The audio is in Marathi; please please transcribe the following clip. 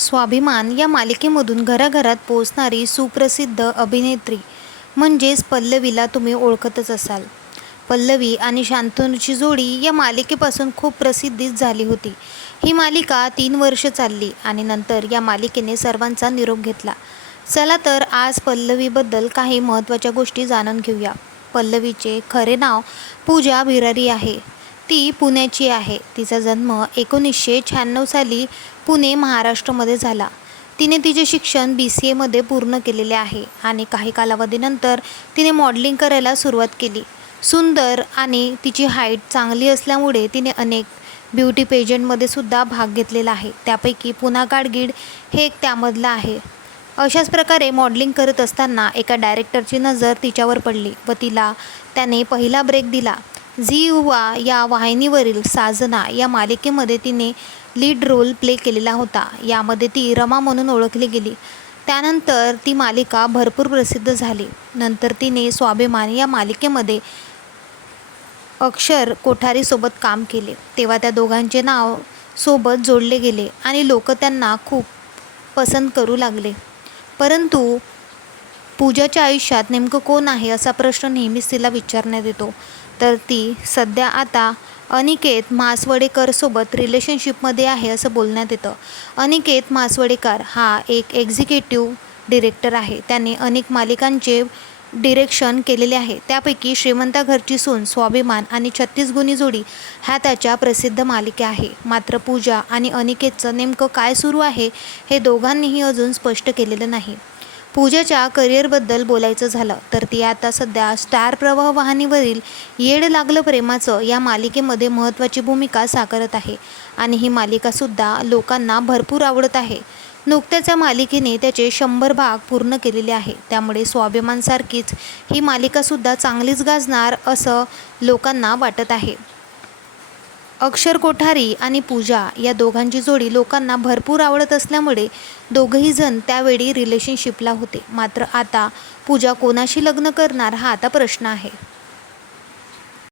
स्वाभिमान या मालिकेमधून घराघरात पोहोचणारी सुप्रसिद्ध अभिनेत्री म्हणजेच पल्लवीला तुम्ही ओळखतच असाल. पल्लवी आणि शांतनूची जोडी या मालिकेपासून खूप प्रसिद्धीच झाली होती. ही मालिका तीन वर्ष चालली आणि नंतर या मालिकेने सर्वांचा निरोप घेतला. चला तर आज पल्लवीबद्दल काही महत्त्वाच्या गोष्टी जाणून घेऊया. पल्लवीचे खरे नाव पूजा भिरारी आहे. ती पुण्याची आहे. तिचा जन्म एकोणीसशे शहाण्णव साली पुणे महाराष्ट्रामध्ये झाला. तिने तिचे शिक्षण बी सी एमध्ये पूर्ण केलेले आहे आणि काही कालावधीनंतर तिने मॉडेलिंग करायला सुरुवात केली. सुंदर आणि तिची हाईट चांगली असल्यामुळे तिने अनेक ब्युटी पेजंटमध्ये सुद्धा भाग घेतलेला आहे. त्यापैकी पुना गाडगीड हे एक त्यामधलं आहे. अशाच प्रकारे मॉडेलिंग करत असताना एका डायरेक्टरची नजर तिच्यावर पडली व तिला त्याने पहिला ब्रेक दिला. झी युवा या वाहिनीवरील साजना या मालिकेमध्ये तिने लीड रोल प्ले केलेला होता. यामध्ये ती रमा म्हणून ओळखली गेली. त्यानंतर ती मालिका भरपूर प्रसिद्ध झाली. नंतर तिने स्वाभिमान या मालिकेमध्ये अक्षर कोठारीसोबत काम केले. तेव्हा त्या दोघांचे नाव सोबत जोडले गेले आणि लोक त्यांना खूप पसंत करू लागले. परंतु पूजाच्या आयुष्यात नेमकं कोण आहे असा प्रश्न नेहमीच तिला विचारण्यात येतो. तर ती सध्या आता अनिकेत मासवडेकरसोबत रिलेशनशिपमध्ये आहे असं बोलण्यात येतं. अनिकेत मासवडेकर हा एक एक्झिक्युटिव्ह डिरेक्टर आहे. त्याने अनेक मालिकांचे डिरेक्शन केलेले आहे. त्यापैकी श्रीमंता घरची सून स्वाभिमान आणि छत्तीस गुणी जोडी ह्या त्याच्या प्रसिद्ध मालिका आहे. मात्र पूजा आणि अनिकेतचं नेमकं काय सुरू आहे हे दोघांनीही अजून स्पष्ट केलेलं नाही. पूजाच्या करिअरबद्दल बोलायचं झालं तर ती आता सध्या स्टार प्रवाह वाहिनीवरील येड लागलं प्रेमाचं या मालिकेमध्ये महत्त्वाची भूमिका साकारत आहे. आणि ही मालिकासुद्धा लोकांना भरपूर आवडत आहे. नुकत्याच या मालिकेने त्याचे शंभर भाग पूर्ण केलेले आहे. त्यामुळे स्वाभिमानसारखीच ही मालिकासुद्धा चांगलीच गाजणार असं लोकांना वाटत आहे. अक्षर कोठारी आणि पूजा या दोघांची जोडी लोकांना भरपूर आवडत असल्यामुळे दोघही जण त्यावेळी रिलेशनशिपला होते. मात्र आता पूजा कोणाशी लग्न करणार हा आता प्रश्न आहे.